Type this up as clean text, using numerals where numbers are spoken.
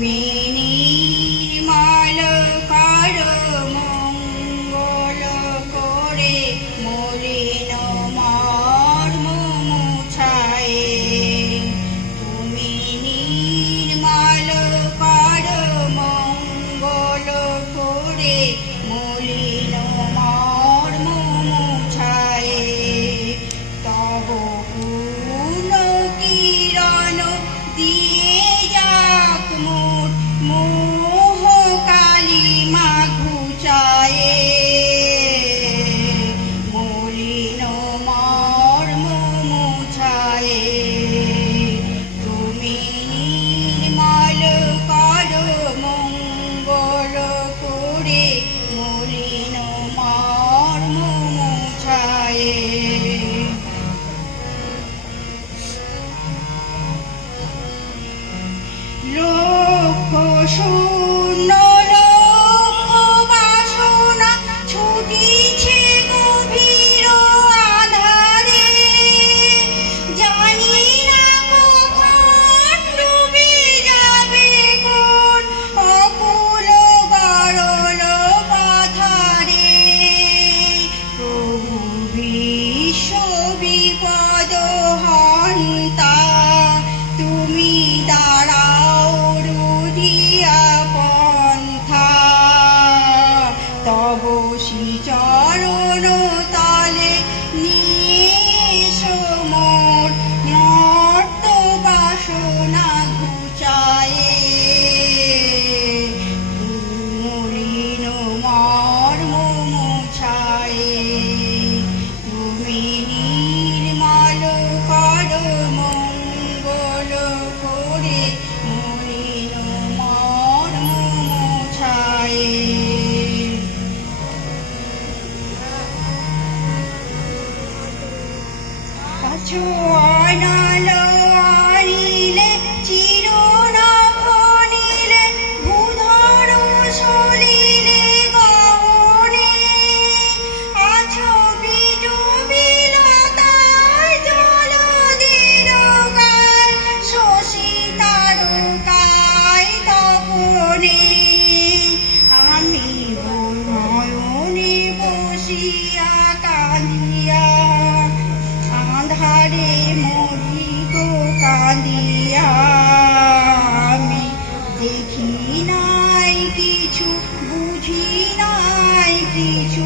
তুমি নির্মল কর মঙ্গল করে মলিন মর্ম মুছায়ে। তুমি নির্মল কর মঙ্গল করে মলিন মর্ম মুছায়ে। তব পূর্ণ কিরণ দিয়ে যাক মোর মোহ কালিমা ঘুচায়ে। মলিন মর্ম মুছায়ে। তুমি নির্মল কর মঙ্গল করে মলিন মর্ম মুছায়ে। লক্ষ শূন্য লক্ষ বাসনা ছুটিছে গভীর আঁধারে। জানি না কখন ডুবে যাবে কোন অকুল গরল পাথারে। প্রভু বিশ্ব বিপদ হন্তা, তুমি দাঁড়াও রুধিয়া পন্থা। তব শ্রীচরণ তলে নিয়ে এসো মোর মর্ত বাসনা ঘুচায়ে। মলিন মর্ম মুছায়ে। তুমি নির্মল কর মঙ্গল করে মলিন মর্ম মুছায়ে। আছো অনল আনিলে চিরনভ নীলে ভূধর সলিলে গহনে। আছো বিজু বিলতায় জলধির গায় শশী তারকায় তপনে। আমি নয়নে বসিয়া কাঁদিয়া আঁধারে মরি গো কাঁদিয়া। আমি দেখি নাই কিছু বুঝি নাই কিছু